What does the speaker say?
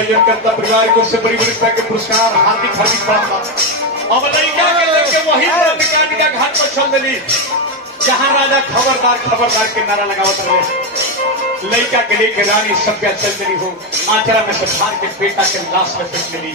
आयोजन करता परिवार को उससे बड़ी बड़ी तरह के पुरस्कार हार्दिक हार्दिक बड़ा अब लड़का के लेके वही का घाट पर चल दिली जहां राजा खबरदार खबरदार के नारा लगावत रहे। लड़का के लेके रानी सभ्या चल दिली हो आचरा में से भार के बेटा के लाश में पेट मिली।